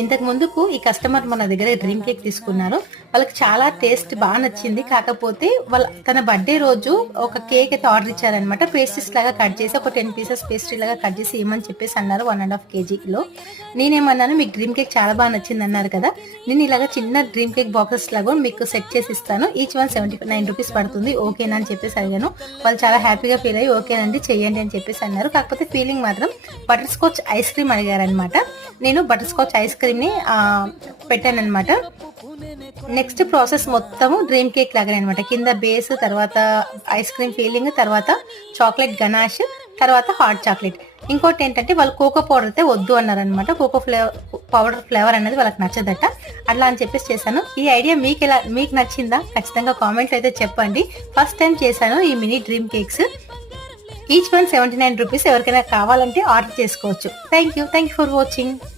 ఇంతకు ముందుకు ఈ కస్టమర్ మన దగ్గర డ్రీమ్ కేక్ తీసుకున్నారు. వాళ్ళకి చాలా టేస్ట్ బాగా నచ్చింది. కాకపోతే తన బర్త్‌డే రోజు ఒక కేక్ అయితే ఆర్డర్ ఇచ్చారనమాట. పేస్ట్రీస్ లాగా కట్ చేసి ఒక 10 పీసెస్ పేస్ట్రీ లాగా కట్ చేసి ఇవ్వమని చెప్పేసి అన్నారు 1½ కేజీలో. నేనేమన్నాను, మీకు డ్రీమ్ కేక్ చాలా బాగా నచ్చిందన్నారు కదా! నేను ఇలాగ చిన్న డ్రీమ్ కేక్ బాక్సెస్ లాగా మీకు సెట్ చేసి ఇస్తాను. ఈచ్ వన్ 79 రూపీస్ పడుతుంది. ఓకేనా అని చెప్పేసి అడిగాను. వాళ్ళు చాలా హ్యాపీగా ఫీల్ అయ్యి ఓకేనండి చెయ్యండి అని చెప్పేసి అన్నారు. కాకపోతే ఫీలింగ్ మాత్రం బటర్ స్కాచ్ ఐస్ క్రీమ్ అడిగారనమాట. నేను బటర్ స్కాచ్ ఐస్ క్రీమ్ ని పెట్టానన్నమాట. నెక్స్ట్ ప్రాసెస్ మొత్తము డ్రీమ్ కేక్ లాగానే అనమాట. కింద బేస్, తర్వాత ఐస్ క్రీమ్ ఫీలింగ్, తర్వాత చాక్లెట్ గనాష్, తర్వాత హాట్ చాక్లెట్. ఇంకోటి ఏంటంటే వాళ్ళు కోకో పౌడర్ అయితే వద్దు అన్నారనమాట. కోకో పౌడర్ ఫ్లేవర్ అనేది వాళ్ళకి నచ్చదట. అట్లా అని చెప్పేసి చేశాను. ఈ ఐడియా మీకు నచ్చిందా? ఖచ్చితంగా కామెంట్ అయితే చెప్పండి. ఫస్ట్ టైం చేశాను ఈ mini dream cakes. Each one 79 rupees. ఎవరికైనా కావాలంటే ఆర్డర్ చేసుకోవచ్చు. Thank you for watching.